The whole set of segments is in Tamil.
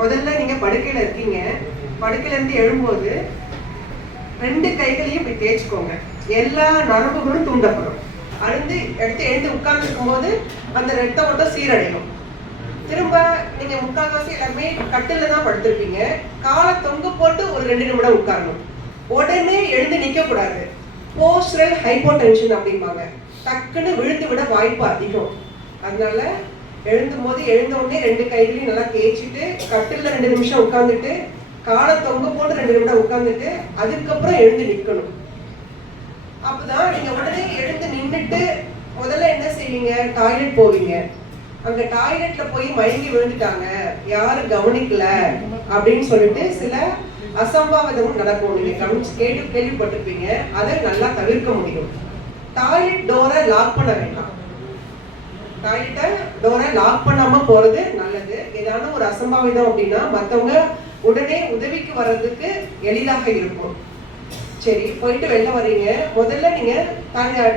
முதல்ல நீங்க படுக்கையில இருக்கீங்க, படுக்கையில இருந்து எழும்போது 2 கைகளையும் இப்படி தேய்ச்சிக்கோங்க. எல்லா நரம்புகளும் தூண்டப்படும். அடுத்து எழுந்து உட்கார்ந்துருக்கும் போது அந்த ரத்த ஓட்டம் சீரடையும். திரும்ப நீங்க முக்கால்வாசி எல்லாருமே கட்டில தான் படுத்திருப்பீங்க. காலை தொங்க போட்டு ஒரு 2 நிமிடம் உட்காரணும். உடனே எழுந்து நிக்க கூடாது. போஸ்டரல் ஹைப்போடென்ஷன் அப்படிம்பாங்க. டக்குன்னு விழுந்து விட வாய்ப்பு அதிகம். அதனால எழுந்தும் போது எழுந்த உடனே 2 கைகளையும் நல்லா தேய்ச்சிட்டு கட்டில 2 நிமிஷம் உட்கார்ந்துட்டு காலை தொங்க போட்டு 2 நிமிடம் உட்கார்ந்துட்டு அதுக்கப்புறம் எழுந்து நிக்கணும். அப்பதான் நீங்க உடனே எழுந்து நின்றுட்டு முதல்ல என்ன செய்வீங்க? டாய்லெட் போவீங்க. அங்க டாய்லெட்ல போய் மயங்கி விழுந்துட்டாங்க, யாரும் கவனிக்கல அப்படின்னு சொல்லிட்டு சில அசம்பாவிதமும் நடக்கும். நீங்க கவனிச்சு கேள்விப்பட்டிருப்பீங்க. அதை நல்லா தவிர்க்க முடியும். டாய்லெட் டோரை லாக் பண்ண வேண்டாம். டாய்லெட்டை டோரை லாக் பண்ணாம போறது நல்லது. ஏதாவது ஒரு அசம்பாவிதம் அப்படின்னா மற்றவங்க உடனே உதவிக்கு வர்றதுக்கு எளிதாக இருக்கும். சரி, போயிட்டு வெளில வரீங்க. முதல்ல நீங்க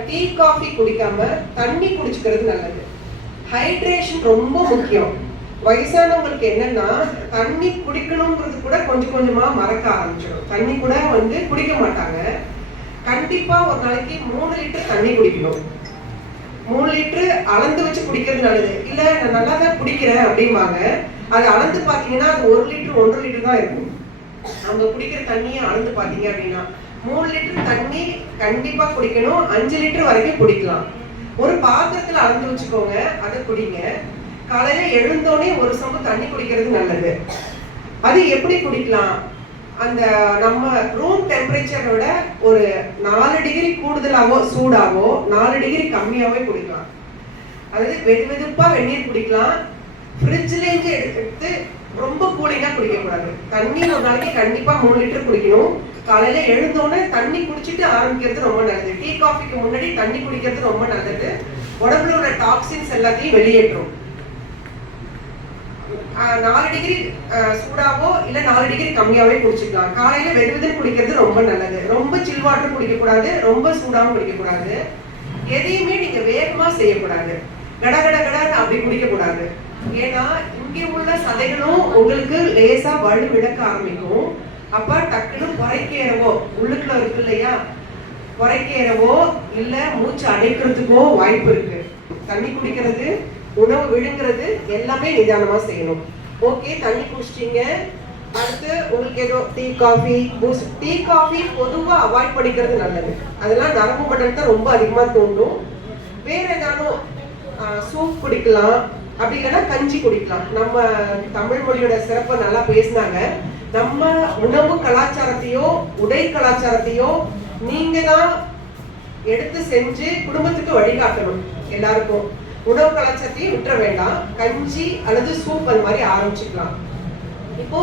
டீ காஃபி குடிக்காம தண்ணி குடிச்சுக்கிறது நல்லது. ஹைட்ரேஷன் ரொம்ப முக்கியம். வயசானவங்களுக்கு என்னன்னா தண்ணி குடிக்கணுங்கிறது கூட கொஞ்சம் கொஞ்சமா மறக்க ஆரம்பிச்சிடும். தண்ணி கூட குடிக்க மாட்டாங்க. கண்டிப்பா ஒரு நாளைக்கு 3 லிட்டர் தண்ணி குடிக்கணும். 3 லிட்டர் அளந்து வச்சு குடிக்கிறது நல்லது. இல்ல நான் நல்லா தான் குடிக்கிறேன் அப்படிம்பாங்க. அது அளந்து பாத்தீங்கன்னா அது 1 லிட்டர் 1.5 லிட்டர் தான் இருக்கும். அவங்க குடிக்கிற தண்ணியை அளந்து பாத்தீங்க அப்படின்னா 3 லிட்டர் தண்ணி கண்டிப்பா குடிக்கணும். 5 லிட்டர் வரைக்கும் குடிக்கலாம். ஒரு பாத்திரத்துல அளந்து வச்சுக்கோங்க, அதை குடிங்க. காலையில எழுந்தோடனே ஒரு சொம்பு தண்ணி குடிக்கிறது நல்லது. அது எப்படி குடிக்கலாம்? அந்த நம்ம ரூம் டெம்பரேச்சரோட ஒரு 4 டிகிரி கூடுதலாவோ சூடாவோ 4 டிகிரி கம்மியாவே குடிக்கலாம். அதாவது வெதுவெதுப்பா வெந்நீர் குடிக்கலாம். ஃப்ரிட்ஜ்ல இருந்து எடுத்து ரொம்ப கூலிங்கா குடிக்க கூடாது. தண்ணி ஒரு நாளைக்கு கண்டிப்பா 3 லிட்டர் குடிக்கணும். காலையில எழுந்தோடனே தண்ணி குடிச்சிட்டு ஆரம்பிக்கிறது ரொம்ப நல்லது. டீ காஃபிக்கு முன்னாடி தண்ணி குடிக்கிறது ரொம்ப நல்லது. உடம்புல உள்ள டாக்ஸின்ஸ் எல்லாத்தையும் வெளியேற்றும். 4 டிகிரி சூடாவோ இல்ல 4 டிகிரி கம்மியாவே குடிச்சுக்கலாம். காலையில வெதுவெதுன்னு குடிக்கிறது ரொம்ப நல்லது. ரொம்ப சில் வாட்டர் குடிக்க கூடாது, ரொம்ப சூடாவும் குடிக்க கூடாது. எதையுமே நீங்க வேகமா செய்யக்கூடாது. கட கட கடன்னு அப்படி குடிக்க கூடாது. ஏன்னா இங்கே உள்ள சதைகளும் உங்களுக்கு லேசா வலு விளக்க ஆரம்பிக்கும். அப்ப டக்குன்னு குறைக்கேறவோ உள்ளுக்குள்ள இருக்கு இல்லையா, குறைக்கேறவோ இல்ல மூச்சு அடைக்கிறதுக்கோ வாய்ப்பு இருக்கு. தண்ணி குடிக்கிறது, உணவு விழுங்குறது எல்லாமே நிதானமா செய்யணும். ஓகே, தண்ணி குடிச்சிட்டீங்க. அடுத்து உங்களுக்கு ஏதோ tea coffee boost. Tea coffee பொதுவா அவாய்ட் பண்ணிக்கிறது நல்லது. அதெல்லாம் நரம்பு மண்டலத்தை ரொம்ப அதிகமா தூண்டும். வேற ஏதாவது சூப் குடிக்கலாம், அப்படி இல்லைன்னா கஞ்சி குடிக்கலாம். நம்ம தமிழ் மொழியோட சிறப்பை நல்லா பேசினாங்க. நம்ம உணவு கலாச்சாரத்தையோ உடை கலாச்சாரத்தையோ நீங்க தான் எடுத்து செஞ்சு குடும்பத்துக்கு வழிகாட்டணும். எல்லாருக்கும் உணவு கலாச்சாரத்தையும் விட்டுற வேண்டாம். கஞ்சி அல்லது சூப் அது மாதிரி ஆரம்பிச்சுக்கலாம். இப்போ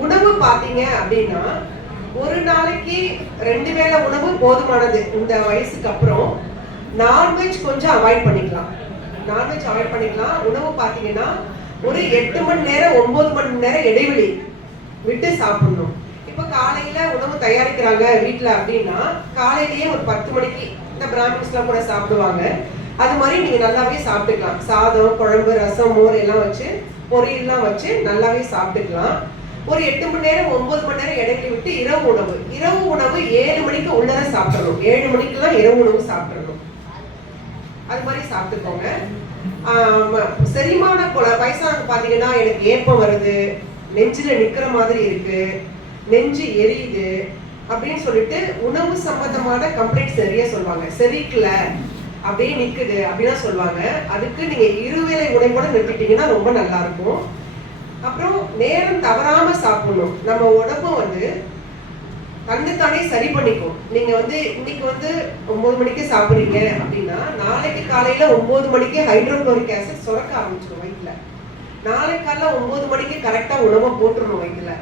உணவு பாத்தீங்க அப்படின்னா ஒரு நாளைக்கு 2 வேளை உணவு போதுமானது. இந்த வயசுக்கு அப்புறம் நான்வெஜ் கொஞ்சம் அவாய்ட் பண்ணிக்கலாம். உணவு பாத்தீங்கன்னா ஒரு 8 மணி நேரம் 9 மணி நேரம் இடைவெளி விட்டு சாப்பிடணும். இப்ப காலையில உணவு தயாரிக்கிறாங்க வீட்டுல அப்படின்னா காலையிலேயே ஒரு 10 மணிக்கு இந்த பிராமின்ஸ்லாம் கூட சாப்பிடுவாங்க. அது மாதிரி நீங்க நல்லாவே சாப்பிட்டுக்கலாம். சாதம், குழம்பு, ரசம், மோர் எல்லாம் வச்சு பொரியல்லாம் வச்சு நல்லாவே சாப்பிட்டுக்கலாம். ஒரு 8 மணி நேரம் 9 மணி நேரம் இடைவெளி விட்டு இரவு உணவு 7 மணிக்கு உள்ளர சாப்பிடணும். 7 மணிக்கெல்லாம் இரவு உணவு சாப்பிடணும். அது மாதிரி சாப்பிட்டுக்கோங்க. செரிமான வயசானவங்க பாத்தீங்கன்னா எனக்கு ஏப்பம் வருது, நெஞ்சில நிக்கிற மாதிரி இருக்கு, நெஞ்சு எரியுது அப்படின்னு சொல்லிட்டு உணவு சம்பந்தமான கம்ப்ளைண்ட்ஸ் நிறைய சொல்லுவாங்க. செரிக்கல, அப்படியே நிக்குது அப்படின்னா சொல்லுவாங்க. அதுக்கு நீங்க இருவேளை உணவு கூட நிறுத்திட்டீங்கன்னா ரொம்ப நல்லா இருக்கும். அப்புறம் நேரம் தவறாம சாப்பிடணும். நம்ம உடம்பு தன்னைத்தானே சரி பண்ணிக்கும். நீங்க இன்னைக்கு 9 மணிக்கு சாப்பிடுறீங்க அப்படின்னா நாளைக்கு காலையில 9 மணிக்கு ஹைட்ரோகுளோரிக் ஆசிட் சுரக்க ஆரம்பிச்சிடும் வயிற்றுல. நாளைக்கு காலைல 9 மணிக்கு கரெக்டா உணவை போட்டுருணும் வயிற்றுல.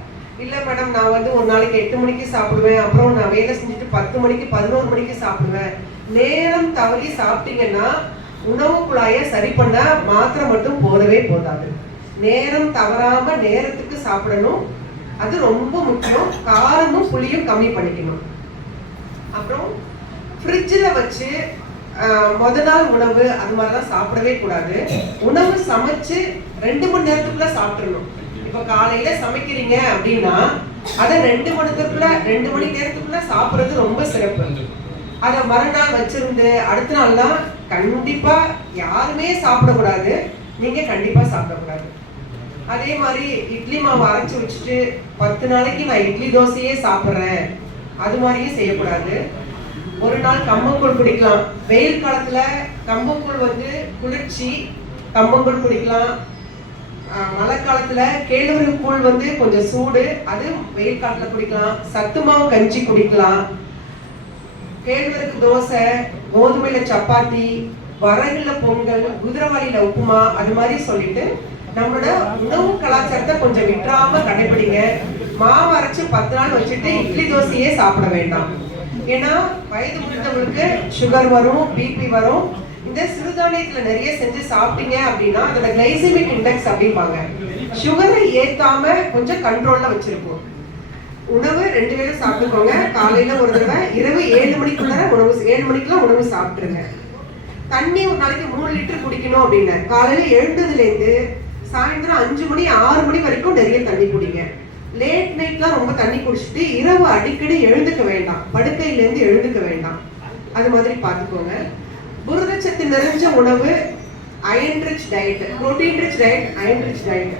இல்ல மேடம் நான் ஒரு நாளைக்கு 8 மணிக்கு சாப்பிடுவேன், அப்புறம் நான் வேலை செஞ்சுட்டு 10 மணிக்கு 11 மணிக்கு சாப்பிடுவேன். நேரம் தவறி சாப்பிட்டீங்கன்னா உணவு குழாயை சரி பண்ண மாத்திரை மட்டும் போதவே போதாது. நேரம் தவறாம நேரத்துக்கு சாப்பிடணும். அது ரொம்ப முக்கியம். காரமும் புளியும் கம்மி பண்ணிக்கணும். அப்புறம் ஃப்ரிட்ஜில் வச்சு முத நாள் உணவு அது மாதிரிலாம் சாப்பிடவே கூடாது. உணவு சமைச்சு 2 மணி நேரத்துக்குள்ள சாப்பிடணும். இப்ப காலையில சமைக்கிறீங்க அப்படின்னா அதை 2 மணி நேரத்துக்குள்ள சாப்பிடுறது ரொம்ப சிறப்பு. அதை மறுநாள் வச்சிருந்து அடுத்த நாள் தான் கண்டிப்பா யாருமே சாப்பிடக்கூடாது, நீங்க கண்டிப்பா சாப்பிடக்கூடாது. அதே மாதிரி இட்லி மாவு அரைச்சு வச்சுட்டு 10 நாளைக்கு நான் இட்லி தோசையே சாப்பிட்றேன், அது மாதிரியும் செய்யக்கூடாது. ஒரு நாள் கம்பங்கூழ் குடிக்கலாம். வெயில் காலத்துல கம்பங்கூழ் வந்து குளிர்ச்சி, கம்பங்கூழ் குடிக்கலாம். மழை காலத்துல கேழ்வரகு கூழ் வந்து கொஞ்சம் சூடு, அது வெயில் காலத்துல குடிக்கலாம். சத்து மாவு கஞ்சி குடிக்கலாம். கேழ்வரகு தோசை, கோதுமையில சப்பாத்தி, வரகுல பொங்கல், குதிரைவாளியில உப்புமா, அது மாதிரி சொல்லிட்டு நம்மளோட உணவு கலாச்சாரத்தை கொஞ்சம் விட்டுறாம கடைபிடிங்க. மாவு அரைச்சு 10 நாள் வச்சுட்டு இட்லி தோசையே சாப்பிட வேண்டாம். ஏன்னா வயது முடிந்தவங்களுக்கு சுகர் வரும், பிபி வரும். இந்த சிறுதானியத்துல நிறைய செஞ்சு சாப்பிட்டீங்க அப்படின்னா அதோட கிளைசமிக் இண்டெக்ஸ் அப்படிம்பாங்க, சுகரை ஏத்தாம கொஞ்சம் கண்ட்ரோல்ல வச்சிருப்போம். உணவு 2 வேளை சாப்பிட்டுக்கோங்க. காலையில ஒரு தடவை, இரவு 7 மணிக்குள்ள உணவு, 7 மணிக்கெல்லாம் உணவு சாப்பிட்டுருங்க. தண்ணி ஒரு நாளைக்கு 3 லிட்டர் குடிக்கணும் அப்படின்னு. காலையில எழுந்ததுல இருந்து சாயந்தரம் 5 மணி 6 மணி வரைக்கும் நிறைய தண்ணி குடிங்க. லேட் நைட்லாம் ரொம்ப தண்ணி குடிச்சிட்டு இரவு அடிக்கடி எழுந்துக்க வேண்டாம், படுக்கையில இருந்து எழுந்துக்க வேண்டாம். அது மாதிரி பார்த்துக்கோங்க. புரதச்சத்து நிறைஞ்ச உணவு, iron rich diet, protein rich diet, iron rich diet.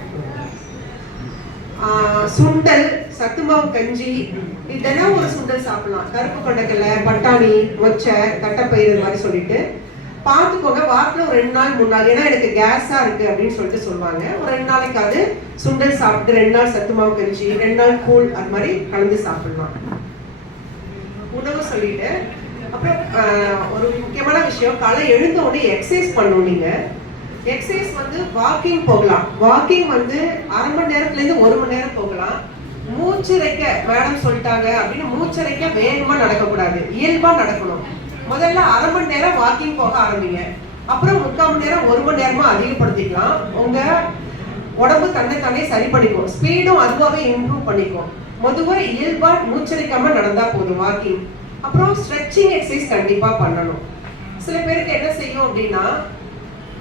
சுண்டல், சத்துமாவு கஞ்சி, இதெல்லாம் ஒரு சுண்டல் சாப்பிடலாம். கருப்பு கொண்டக்கடலை, பட்டாணி, மொச்சை, தட்டைப்பயிறு மாதிரி சொல்லிட்டு பார்த்துக்கோங்க. வாரத்துல ஒரு 2 நாள் 3 நாள், ஏன்னா எனக்கு கேஸா இருக்கு அப்படின்னு சொல்லிட்டு சொல்லுவாங்க, ஒரு 2 நாளைக்காவது சுண்டல் சாப்பிட்டு 2 நாள் சத்துமாவு கஞ்சி, 2 நாள் கூழ், அது மாதிரி கலந்து சாப்பிடலாம். உணவு சொல்லிட்டு அப்புறம் ஒரு முக்கியமான விஷயம், காலை எழுந்த உடனே எக்ஸசைஸ் பண்ணணும். நீங்க எக்ஸசைஸ் வந்து வாக்கிங் போகலாம். வாக்கிங் வந்து 1/2 மணி நேரத்துல இருந்து 1 மணி நேரம் போகலாம். மூச்சிறைக்க மேடம் சொல்லிட்டாங்க அப்படின்னு மூச்சிறைக்க வேகமா நடக்கக்கூடாது, இயல்பா நடக்கணும். முதல்ல 1/2 மணி நேரம் வாக்கிங் போக ஆரம்பிங்க. அப்புறம் 3/4 மணி நேரம் 1 மணி நேரமா அதிகப்படுத்திக்கலாம். உங்க உடம்பு தன்னை சரி பண்ணிக்கும், ஸ்பீடும் அதுவாகவே இம்ப்ரூவ் பண்ணிக்கும். பொதுவா இயல்பா மூச்சரிக்காம நடந்தா போதும் வாக்கிங். அப்புறம் ஸ்ட்ரெச்சிங் எக்ஸசைஸ் கண்டிப்பா பண்ணணும். சில பேருக்கு என்ன செய்யும் அப்படின்னா,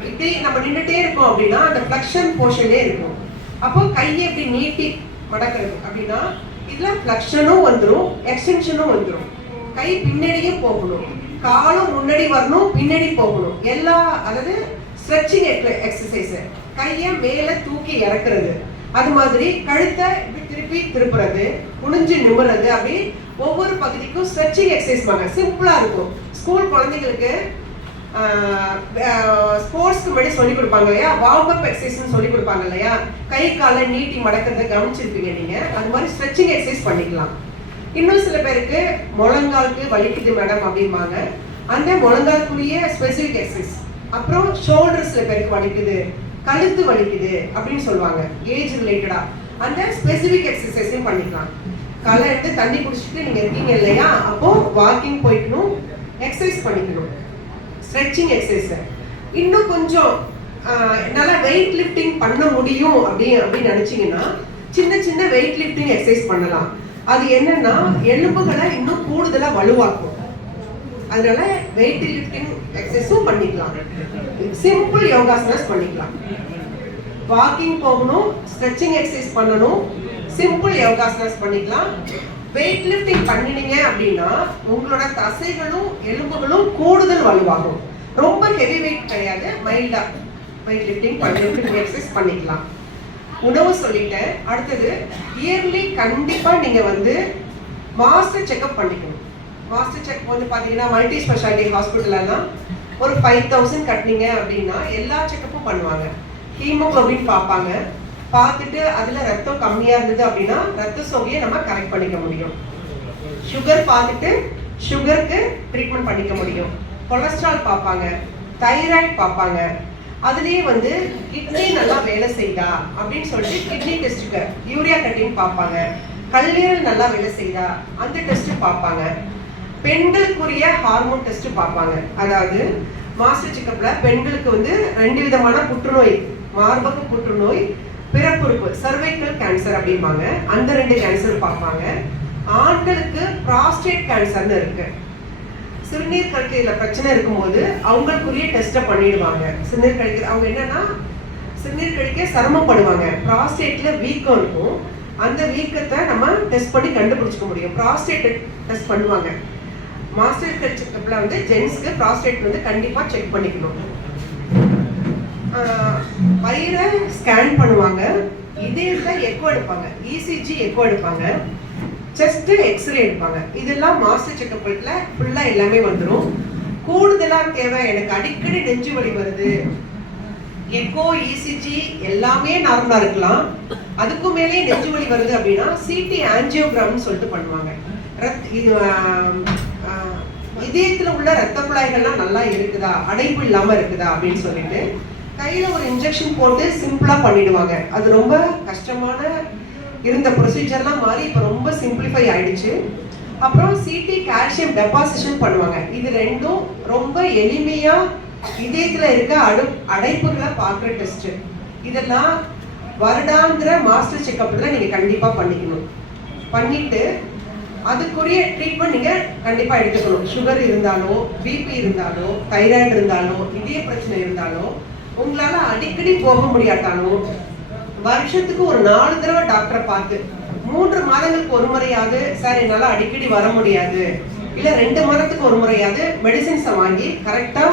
இப்படி நம்ம நின்றுட்டே இருக்கோம் அப்படின்னா அந்த ஃபிளெக்ஷன் போர்ஷனே இருக்கும். அப்போ கையை இப்படி நீட்டி மடக்கிறது அப்படின்னா இதுல ஃபிளெக்ஷனும் வந்துடும், எக்ஸ்டென்ஷனும் வந்துடும். கை பின்னாடியே போகணும், காலும் முன்னாடி வரணும், பின்னாடி போகணும். எல்லா, அதாவது ஸ்ட்ரெச்சிங் எக்ஸசைஸ். கையை மேல தூக்கி இறக்குறது, அது மாதிரி கழுத்தை இப்படி திருப்புறது, குனிஞ்சு நிமிர்றது, அப்படி ஒவ்வொரு பகுதிக்கும் ஸ்ட்ரெச்சிங் எக்ஸசைஸ் சிம்பிளா இருக்கும். ஸ்கூல் குழந்தைங்களுக்கு ஸ்போர்ட்ஸ்க்கு முன்னாடி சொல்லி கொடுப்பாங்க இல்லையா, வார்ம் அப் எக்ஸசைஸ் சொல்லி கொடுப்பாங்க இல்லையா, கை காலை நீட்டி மடக்கிறத கவனிச்சிருப்பீங்க நீங்க. அது மாதிரி ஸ்ட்ரெச்சிங் எக்ஸசைஸ் பண்ணிக்கலாம். இன்னும் சில பேருக்கு முழங்காலுக்கு வலிக்குது மேடம் அப்படிம்பாங்க, அந்த முழங்காலுக்குரிய ஸ்பெசிபிக் எக்ஸசைஸ். அப்புறம் ஷோல்டர் சில பேருக்கு வலிக்குது, கழுத்து வலிக்குது அப்படின்னு சொல்லுவாங்க, ஏஜ் ரிலேட்டடா, அந்த ஸ்பெசிபிக் எக்ஸசைஸையும் பண்ணிக்கலாம். காலை எடுத்து தண்ணி குடிச்சிட்டு நீங்க இருக்கீங்க இல்லையா, அப்போ வாக்கிங் போய்க்கணும், எக்ஸசைஸ் பண்ணிக்கணும், ஸ்ட்ரெச்சிங் எக்ஸசைஸ். இன்னும் கொஞ்சம் நல்லா வெயிட் லிஃப்டிங் பண்ண முடியும் அப்படின்னு நினைச்சீங்கன்னா சின்ன சின்ன வெயிட் லிஃப்டிங் எக்ஸசைஸ் பண்ணலாம். அது என்னன்னா எலும்புகளை இன்னும் கூடுதலா வலுவாக்கும். அதனால வெயிட் லிஃப்டிங் எக்ஸசைஸும் பண்ணிக்கலாம், சிம்பிள் யோகாசனாஸ் பண்ணிக்கலாம். வாக்கிங் போகணும், ஸ்ட்ரெச்சிங் எக்ஸசைஸ் பண்ணணும், சிம்பிள் யோகாசனாஸ் பண்ணிக்கலாம். வெயிட் லிஃப்டிங் பண்ணினீங்க அப்படின்னா உங்களோட தசைகளும் எலும்புகளும் கூடுதல் வலுவாகும். ரொம்ப ஹெவி வெயிட் கிடையாது, மைல்டா வெயிட் லிஃப்டிங் எக்ஸசைஸ் பண்ணிக்கலாம். உணவு சொல்லிட்டேன். அடுத்தது இயர்லி கண்டிப்பா நீங்க வந்து மாஸ்டர் செக்அப் பண்ணிக்கணும். மாஸ்டர் செக் வந்து பாத்தீங்கன்னா மல்டி ஸ்பெஷாலிட்டி ஹாஸ்பிட்டல்லாம் ஒரு 5000 கட்டினீங்க அப்படின்னா எல்லா செக்கப்பும் பண்ணுவாங்க. ஹீமோகுளோபின் பார்ப்பாங்க, பார்த்துட்டு அதுல ரத்தம் கம்மியா இருந்தது அப்படின்னா ரத்த சோகையை நம்ம கரெக்ட் பண்ணிக்க முடியும். சுகர் பார்த்துட்டு சுகருக்கு ட்ரீட்மெண்ட் பண்ணிக்க முடியும். கொலஸ்ட்ரால் பார்ப்பாங்க, தைராய்டு பார்ப்பாங்க. அதுலயே வந்து கிட்னி நல்லா வேலை செய்தா அப்படின்னு சொல்லிட்டு கிட்னி டெஸ்ட்டுக்கு யூரியா கட்டிங் பார்ப்பாங்க. கல்லீரல் நல்லா வேலை செய்தா அந்த டெஸ்ட் பார்ப்பாங்க. பெண்களுக்குரிய ஹார்மோன் டெஸ்ட் பார்ப்பாங்க. அதாவது மாஸ்டர் செக்கப்ல பெண்களுக்கு வந்து 2 விதமான புற்றுநோய், மார்பக புற்றுநோய், பிறப்புறுப்பு சர்வைக்கல் கேன்சர் அப்படிம்பாங்க, அந்த 2 கேன்சர் பார்ப்பாங்க. ஆண்களுக்கு ப்ராஸ்டேட் கேன்சர்னு இருக்கு. சிறுநீர் கழிக்கையில பிரச்சனை இருக்கும்போது அவங்களுக்குரிய டெஸ்ட்டை பண்ணிடுவாங்க. சிறுநீர் கழிக்கிற அவங்க என்னன்னா சிறுநீர் கழிக்க சிரமப்படுவாங்க. ப்ராஸ்டேட்ல வீக்கம் இருக்கும். அந்த வீக்கத்தை நம்ம டெஸ்ட் பண்ணி கண்டுபிடிச்சிக்க முடியும். ப்ராஸ்டேட் டெஸ்ட் பண்ணுவாங்க. மாஸ்டர் ஹெல்த் செக்அப்ல வந்து ஜென்ஸ்க்கு ப்ராஸ்டேட் வந்து கண்டிப்பா செக் பண்ணிக்கணும். வயிறை ஸ்கேன் பண்ணுவாங்க. இதயத்தை எக்கோ எடுப்பாங்க. இசிஜி எக்கோ எடுப்பாங்க. செஸ்ட் எக்ஸ்ரே எடுப்பாங்க. இதெல்லாம் மாஸ்டர் செக்அப்ல ஃபுல்லா எல்லாமே வந்துடும். கூடுதலா தேவை, எனக்கு அடிக்கடி நெஞ்சு வலி வருது, எக்கோ இசிஜி எல்லாமே நார்மலா இருக்கலாம், அதுக்கும் மேலே நெஞ்சு வலி வருது அப்படின்னா சிடி ஆஞ்சியோகிராம்னு சொல்லிட்டு பண்ணுவாங்க. இதயத்துல உள்ள ரத்த குழாய்கள்லாம் நல்லா இருக்குதா, அடைப்பு இல்லாம இருக்குதா அப்படின்னு சொல்லிட்டு கையில ஒரு இன்ஜெக்ஷன் போட்டு சிம்பிளா பண்ணிடுவாங்க. அது ரொம்ப கஷ்டமான இருந்த ப்ரொசீஜர்லாம் மாறி இப்போ ரொம்ப சிம்பிளிஃபை ஆயிடுச்சு. அப்புறம் சிடி கால்சியம் டெபாசிஷன் பண்ணுவாங்க. இது ரெண்டும் ரொம்ப எளிமையா இதயத்துல இருக்க அடைப்புகளை பார்க்குற டெஸ்ட். இதெல்லாம் வருடாந்திர மாஸ்டர் செக்அப்ல நீங்க கண்டிப்பா பண்ணிக்கணும். பண்ணிட்டு அதுக்குரிய ட்ரீட்மெண்ட் நீங்க கண்டிப்பா எடுத்துக்கணும். சுகர் இருந்தாலோ, பிபி இருந்தாலோ, தைராய்டு இருந்தாலோ, இதய பிரச்சனை இருந்தாலோ, உங்களால அடிக்கடி போக முடியாட்டாலும் வருஷத்துக்கு ஒரு 4 தடவை டாக்டரை பார்த்து 3 மாதங்களுக்கு ஒரு முறையாவது, சார் என்னால அடிக்கடி வர முடியாது, இல்ல 2 மாதத்துக்கு ஒரு முறையாவது மெடிசின்ஸை வாங்கி கரெக்டா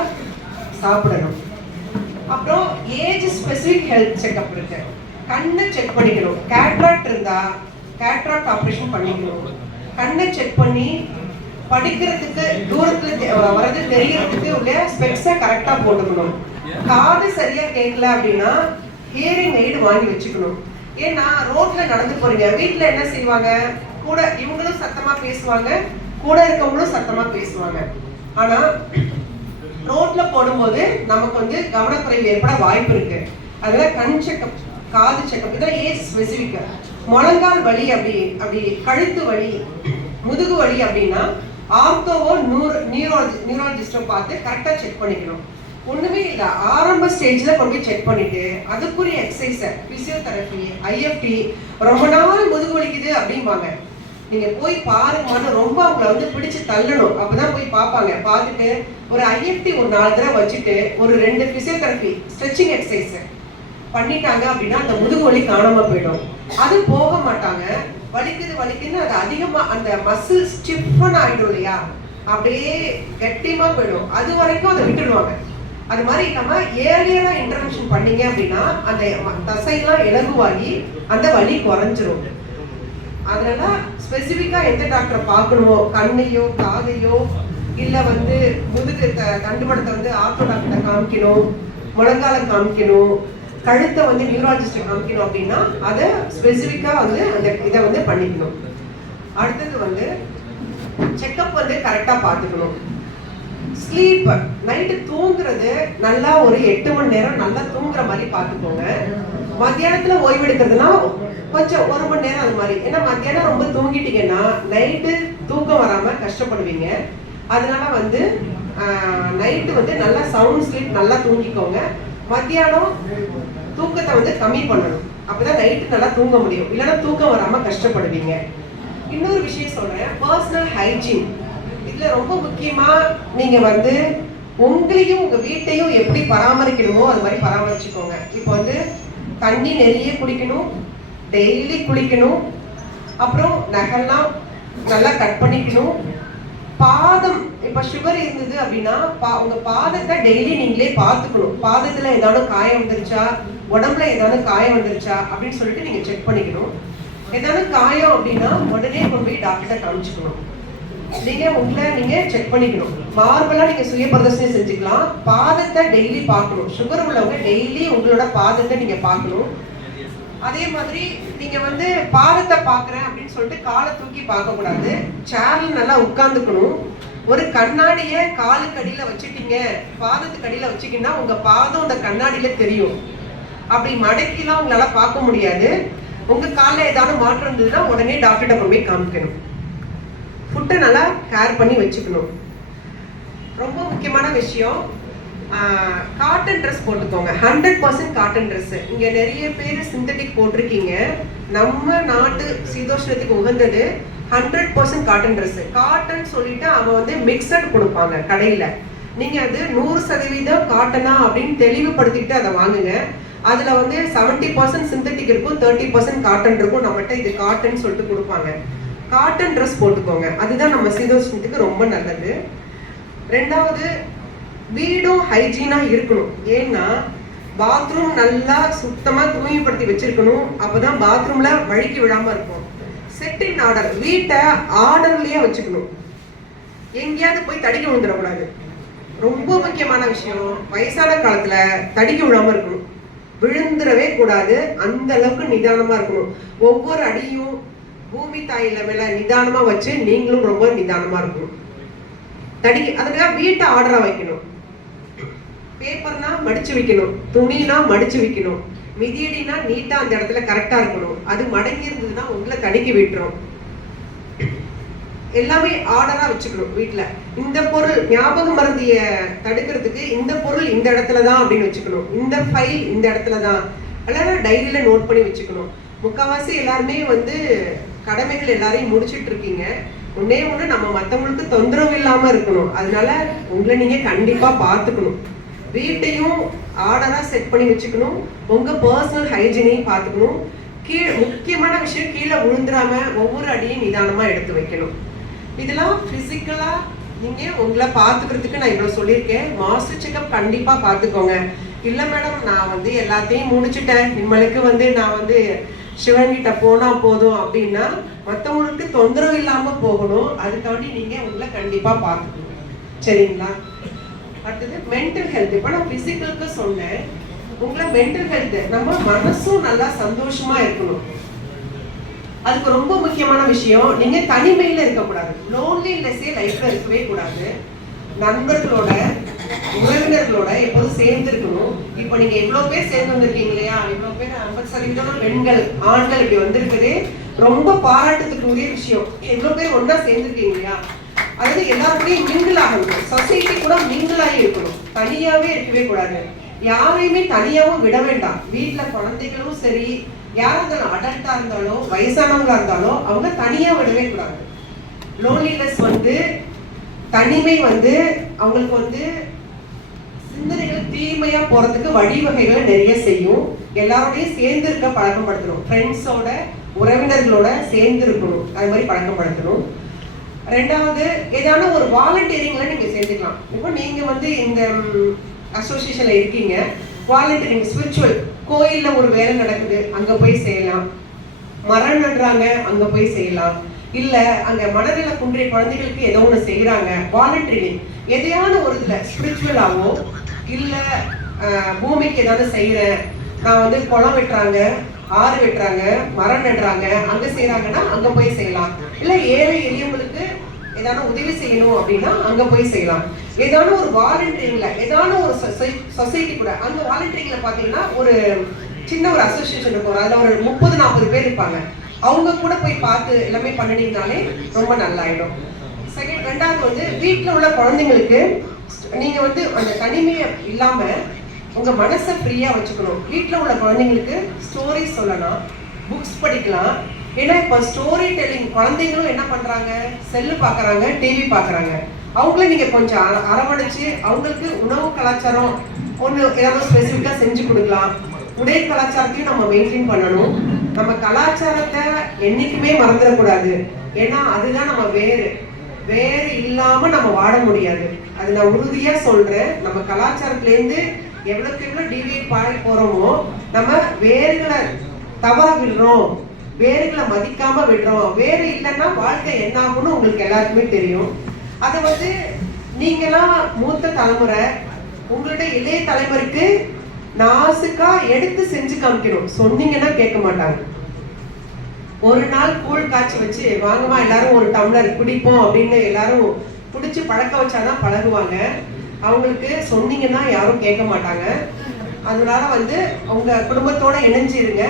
சாப்பிடணும். அப்புறம் ஏஜ் ஸ்பெசிபிக் ஹெல்த் செக்அப் இருக்கு. கண்ணை செக் பண்ணிக்கணும். கேட்ராக்ட் இருந்தா கேட்ராக்ட் ஆப்ரேஷன் பண்ணிக்கணும். கண்ணை செக் பண்ணி படிக்கிறதுக்கு தூரத்துல வரது தெரியறதுக்கு உள்ள ஸ்பெக்ஸை கரெக்டா போட்டுக்கணும். காது சரியா கேட்கல அப்படின்னா ஹியரிங் எய்டு வாங்கி வச்சுக்கணும். ஏன்னா ரோட்ல நடந்து போறீங்க, வீட்டுல என்ன செய்வாங்க, கூட இவங்களும் சத்தமா பேசுவாங்க, கூட இருக்கவங்களும் சத்தமா பேசுவாங்க. ஆனா ரோட்ல போடும்போது நமக்கு வந்து கவனக்குறைவு ஏற்பட வாய்ப்பு இருக்கு. அதனால கண் செக்அப், காது செக்அப், இதெல்லாம் ஏஜ் ஸ்பெசிபிக். முழங்கால் வலி, அப்படி கழுத்து வலி, முதுகு வலி அப்படின்னா ஆர்த்தோவோ நியூராலஜிஸ்டோ பார்த்து கரெக்டா செக் பண்ணிக்கணும். ஒண்ணுமே இல்லை, ஆரம்ப ஸ்டேஜ்ல கொண்டு போய் செக் பண்ணிட்டு அதுக்குரிய எக்ஸசைஸ், பிசியோதெரபி, ஐஎஃப்டி, ரொம்ப நாள் முதுகு வலிக்குது அப்படிம்பாங்க, நீங்க போய் பாருங்கன்னு ரொம்ப அவங்களை வந்து பிடிச்சு தள்ளணும். அப்பதான் போய் பார்ப்பாங்க. பார்த்துட்டு ஒரு ஐஎஃப்டி ஒரு 4 தடவை வச்சுட்டு ஒரு 2 பிசியோதெரபி ஸ்ட்ரெச்சிங் எக்ஸசைஸ் பண்ணிட்டாங்க அப்படின்னா அந்த முதுகு வலி காணாம போயிடும். அது போக மாட்டாங்க. வலிக்குதுன்னு அது அதிகமா அந்த மசில் ஸ்டிஃபன் ஆயிடும் இல்லையா, அப்படியே கெட்டியமா போயிடும். அது வரைக்கும் அதை விட்டுடுவாங்க. அது மாதிரி நம்ம ஏர்லியரா இன்டர்வென்ஷன் பண்ணீங்க அப்படின்னா அந்த தசையெல்லாம் இலகுவாகி அந்த வலி குறைஞ்சிரும். அதனால ஸ்பெசிபிக்கா எந்த டாக்டரை பார்க்கணுமோ, கண்ணையோ காதையோ இல்ல வந்து முதுகு தண்டுமடத்தை வந்து ஆர்த்தோ டாக்டரை காமிக்கணும், முழங்காலம் காமிக்கணும், கழுத்தை வந்து நியூராலஜிஸ்ட் காமிக்கணும் அப்படின்னா அதை ஸ்பெசிபிக்கா வந்து அந்த இதை வந்து பண்ணிக்கணும். அடுத்தது வந்து செக்அப் வந்து கரெக்டா பார்த்துக்கணும். ஸ்லீப், நைட்டு தூங்குறது நல்லா ஒரு 8 மணி நேரம் நல்லா தூங்குற மாதிரி பார்த்துக்கோங்க. மத்தியானத்துல ஓய்வு எடுக்கிறதுனா கொஞ்சம் 1 மணி நேரம் அது மாதிரி. ஏன்னா மத்தியானம் ரொம்ப தூங்கிட்டீங்கன்னா நைட்டு தூக்கம் வராம கஷ்டப்படுவீங்க. அதனால வந்து நைட்டு வந்து நல்லா சவுண்ட் ஸ்லீப் நல்லா தூங்கிக்கோங்க. மத்தியானம் தூக்கத்தை வந்து கம்மி பண்ணணும். அப்பதான் நைட்டு நல்லா தூங்க முடியும். இல்லைன்னா தூக்கம் வராம கஷ்டப்படுவீங்க. இன்னொரு விஷயம் சொல்றேன், பர்சனல் ஹைஜீன். இதுல ரொம்ப முக்கியமா நீங்க வந்து உங்களையும் உங்க வீட்டையும் எப்படி பராமரிக்கணுமோ அது மாதிரி பராமரிச்சுக்கோங்க. இப்போ வந்து தண்ணி நிறைய குடிக்கணும், டெய்லி குளிக்கணும், அப்புறம் நகெல்லாம் நல்லா கட் பண்ணிக்கணும். பாதம், இப்ப சுகர் இருந்தது அப்படின்னா உங்க பாதத்தை டெய்லி நீங்களே பார்த்துக்கணும். பாதத்துல ஏதாவது காயம் வந்துருச்சா, உடம்புல ஏதாவது காயம் வந்துருச்சா அப்படின்னு சொல்லிட்டு நீங்க செக் பண்ணிக்கணும். ஏதாவது காயம் அப்படின்னா உடனே கொண்டு போய் டாக்டர்கிட்ட காமிச்சுக்கணும். நீங்க உங்களை நீங்க செக் பண்ணிக்கணும். நார்மலா நீங்க சுய பிரதர்சனை செஞ்சுக்கலாம். பாதத்தை டெய்லி பார்க்கணும். சுகர் உள்ளவங்க டெய்லி உங்களோட பாதத்தை நீங்க பார்க்கணும். அதே மாதிரி நீங்க வந்து பாதத்தை பாக்குறேன் அப்படின்னு சொல்லிட்டு காலை தூக்கி பார்க்க கூடாது. சேர்ல நல்லா உட்கார்ந்துக்கணும். ஒரு கண்ணாடிய காலுக்கு அடியில வச்சுட்டீங்க, பாதத்துக்கு அடியில வச்சுக்கிங்கன்னா உங்க பாதம் அந்த கண்ணாடியில தெரியும். அப்படி மடக்கிலாம் உங்களால பார்க்க முடியாது. உங்க காலில் ஏதாவது மாற்றம் இருந்ததுன்னா உடனே டாக்டர்கிட்ட கொண்டு போய் காமிக்கணும். ஃபுட்டை நல்லா கேர் பண்ணி வச்சுக்கணும். ரொம்ப முக்கியமான விஷயம், காட்டன் ட்ரெஸ் போட்டுக்கோங்க. 100% காட்டன் ட்ரெஸ். இங்க நிறைய பேர் சிந்தட்டிக் போட்டிருக்கீங்க. நம்ம நாட்டு சீதோஷ்ணத்துக்கு உகந்தது 100% காட்டன் ட்ரெஸ். காட்டன் சொல்லிட்டு அவன் வந்து மிக்சட் கொடுப்பாங்க கடையில. நீங்க அது 100% காட்டனா அப்படின்னு தெளிவுபடுத்திட்டு அதை வாங்குங்க. அதுல வந்து 70% சிந்தட்டிக் இருக்கும், 30% காட்டன் இருக்கும். நம்மகிட்ட இது காட்டன் சொல்லிட்டு கொடுப்பாங்க. காட்டன் ட்ரெஸ் போட்டுக்கோங்க, அதுதான் நம்ம சீதோஷ்ணத்துக்கு ரொம்ப நல்லது. ரெண்டாவது, வீடும் ஹைஜீனா இருக்கணும். ஏன்னா பாத்ரூம் நல்லா சுத்தமா தூய்மைப்படுத்தி வச்சிருக்கணும், அப்பதான் பாத்ரூம்ல வழுக்கி விழாம இருக்கும். செட் இன் ஆர்டர், வீட்டை ஆர்டர்லயே வச்சுக்கணும், எங்கேயாவது போய் தடிக்க விழுந்துடக்கூடாது. ரொம்ப முக்கியமான விஷயம், வயசான காலத்துல தடிக்க விழாம இருக்கணும், விழுந்துடவே கூடாது. அந்த அளவுக்கு நிதானமா இருக்கணும். ஒவ்வொரு அடியும் பூமி தாயில மேல நிதானமா வச்சு நீங்களும் ரொம்ப நிதானமா இருக்கணும். அதுக்காக வீட்டை ஆர்டரா வைக்கணும். பேப்பர்னா மடிச்சு வைக்கணும், துணினா மடிச்சு வைக்கணும், மிதியடினா நீட்டா அந்த இடத்துல கரெக்டா இருக்கணும். அது மடங்கி இருந்ததுன்னா உங்களை தடுக்கி விட்டுரும். எல்லாமே ஆர்டரா வச்சுக்கணும் வீட்டுல. இந்த பொருள் ஞாபக மறதிய தடுக்கிறதுக்கு இந்த பொருள் இந்த இடத்துலதான் அப்படின்னு வச்சுக்கணும், இந்த ஃபைல் இந்த இடத்துலதான், எல்லாரும் டைரியில நோட் பண்ணி வச்சுக்கணும். முக்கால்வாசி எல்லாருமே வந்து கடமைகள் எல்லாரையும் முடிச்சுட்டு இருக்கீங்க. ஒன்னே ஒண்ணு, நம்ம மத்தவங்களுக்கு தொந்தரவு இல்லாம இருக்கணும். அதனால உங்களை நீங்க கண்டிப்பா பார்த்துக்கணும். வீட்டையும் ஆர்டரா செட் பண்ணி வச்சுக்கணும். உங்க பர்சனல் ஹைஜீனையும் பார்த்துக்கணும். முக்கியமான விஷயம், கீழே விழுந்துடாம ஒவ்வொரு அடியும் நிதானமா எடுத்து வைக்கணும். இதெல்லாம் பிசிக்கலா நீங்க உங்களை பார்த்துக்கிறதுக்கு நான் இவ்வளவு சொல்லியிருக்கேன். மாஸ்டர் செக்அப் கண்டிப்பா பார்த்துக்கோங்க. இல்ல மேடம், நான் வந்து எல்லாத்தையும் முடிச்சுட்டேன், இனிமேலுக்கு வந்து நான் வந்து சிவன் கிட்ட போனா போதும் அப்படின்னா மற்றவங்களுக்கு தொந்தரவு இல்லாம போகணும். அதுக்காண்டி நீங்க உங்களை கண்டிப்பா பார்த்துக்கணும். சரிங்களா? அடுத்தது மென்டல் ஹெல்த். இப்ப நான் பிசிக்கலுக்கு சொன்னேன், உங்களை மென்டல் ஹெல்த், நம்ம மனசும் நல்லா சந்தோஷமா இருக்கணும். அதுக்கு ரொம்ப முக்கியமான விஷயம், நீங்க தனிமையில இருக்கக்கூடாது. லோன்லினஸே லைஃப்ல இருக்கவே கூடாது. நண்பர்களோட உறவினர்களோட எப்போதும் சேர்ந்து இருக்கணும். இப்போ நீங்க எவ்வளவு பேர் சேர்ந்து வந்திருக்கீங்க இல்லையா, இவ்வளவு பேர் 50% பெண்கள் ஆண்கள் இப்படி வந்திருக்குது, ரொம்ப பாராட்டுறதுக்குரிய விஷயம். எவ்வளவு பேர் ஒன்னா சேர்ந்துருக்கீங்க இல்லையா, அதாவது எல்லாருக்கூடயும் மிங்கிள் ஆகணும். சொசைட்டி கூட மிங்கிள் ஆகி இருக்கணும், தனியாவே இருக்கவே கூடாது. யாரையுமே தனியாவும் விட வேண்டாம். வீட்டுல குழந்தைகளும் சரி, யாரா இருந்தாலும், அடல்ட்டா இருந்தாலும் வயசானவங்களா இருந்தாலும் அவங்க தனியா விடவே கூடாது. லோன்லினஸ் வந்து, தனிமை வந்து அவங்களுக்கு வந்து சிந்தனைகள் தீமையா போறதுக்கு வழிவகைகளை நிறைய செய்யும். எல்லாரோடையும் சேர்ந்து இருக்க பழக்கப்படுத்தணும். ஃப்ரெண்ட்ஸோட உறவினர்களோட சேர்ந்து இருக்கணும், அது மாதிரி பழக்கப்படுத்தணும். ரெண்டாவது, ஏதான ஒரு வாலண்டியரிங்ல நீங்க சேர்ந்துக்கலாம். இப்போ நீங்க வந்து இந்த அசோசியேஷன்ல இருக்கீங்க, வாலண்டியரிங் ஸ்பிரிச்சுவல், கோயில்ல ஒரு வேலை நடக்குது, அங்க போய் செய்யலாம். மரம் நடுறாங்க, அங்க போய் செய்யலாம். இல்ல அங்க மனநல குன்றிய குழந்தைகளுக்கு ஏதோ ஒண்ணு செய்யறாங்க, வாலண்டியரிங் எதையான ஒரு இதுல ஸ்பிரிச்சுவலாவோ, இல்ல பூமிக்கு ஏதாவது செய்யறேன், நான் வந்து குளம் வெட்டுறாங்க, ஆறு வெட்டுறாங்க, மரம் நடுறாங்க, அங்க செய்யறாங்கன்னா அங்க போய் செய்யலாம். இல்ல ஏழை எளியவங்களுக்கு ஏதாவது உதவி செய்யணும் அப்படின்னா அங்க போய் செய்யலாம். ஏதான ஒரு வாலண்டியரிங்ல, ஏதான ஒரு சொசைட்டி கூட, அந்த வாலண்டியரிங்ல பாத்தீங்கன்னா ஒரு சின்ன ஒரு அசோசியேஷன் இருக்கும், அதுல ஒரு 30-40 பேர் இருப்பாங்க. அவங்க கூட போய் பார்த்து எல்லாமே பண்ணினீங்கனாலே ரொம்ப நல்லாயிடும். ரெண்டாவது வந்து, வீட்டுல உள்ள குழந்தைங்களுக்கு நீங்க வந்து அந்த தனிமையை இல்லாம உங்க மனசை ஃப்ரீயா வச்சுக்கணும். வீட்டுல உள்ள குழந்தைங்களுக்கு ஸ்டோரி சொல்லலாம், புக்ஸ் படிக்கலாம். ஏன்னா இப்ப ஸ்டோரி டெல்லிங் குழந்தைங்களும் என்ன பண்றாங்க, செல்லு பாக்குறாங்க, டிவி பாக்குறாங்க. அவங்கள நீங்க கொஞ்சம் அரவணைச்சு அவங்களுக்கு உணவு கலாச்சாரம் ஒண்ணு ஏதாவது ஸ்பெசிஃபிக்கா செஞ்சு கொடுக்கலாம். உடை கலாச்சாரத்தையும் நம்ம மெயின்டைன் பண்ணணும். நம்ம கலாச்சாரத்தை என்னைக்குமே மறந்துடக்கூடாது. ஏன்னா அதுதான் நம்ம வேறு இல்லாம நம்ம வாழ முடியாது. அது நான் உறுதியா சொல்றேன். நம்ம கலாச்சாரத்துல இருந்து எவ்வளவுக்கு எவ்வளவு டிவியேட் பாடி போறோமோ, நம்ம வேர்களை தவற விடுறோம், வேர்களை மதிக்காம விடுறோம். வேறு இல்லைன்னா வாழ்க்கை என்ன ஆகும்னு உங்களுக்கு எல்லாருக்குமே தெரியும். அதை வந்து நீங்களாம் மூத்த தலைமுறை உங்களுடைய இளைய தலைமுறைக்கு நாசுக்கா எடுத்து செஞ்சு காமிக்கணும். சொன்னீங்கன்னா கேட்க மாட்டாங்க. ஒரு நாள் கூழ் காய்ச்சி வச்சு, வாங்கம்மா எல்லாரும் ஒரு டம்ளர் குடிப்போம் அப்படின்னு எல்லாரும் பிடிச்சி பழக்க வச்சாதான் பழகுவாங்க. அவங்களுக்கு சொன்னீங்கன்னா யாரும் கேட்க மாட்டாங்க. அதனால வந்து உங்க குடும்பத்தோட இணைஞ்சிருங்க.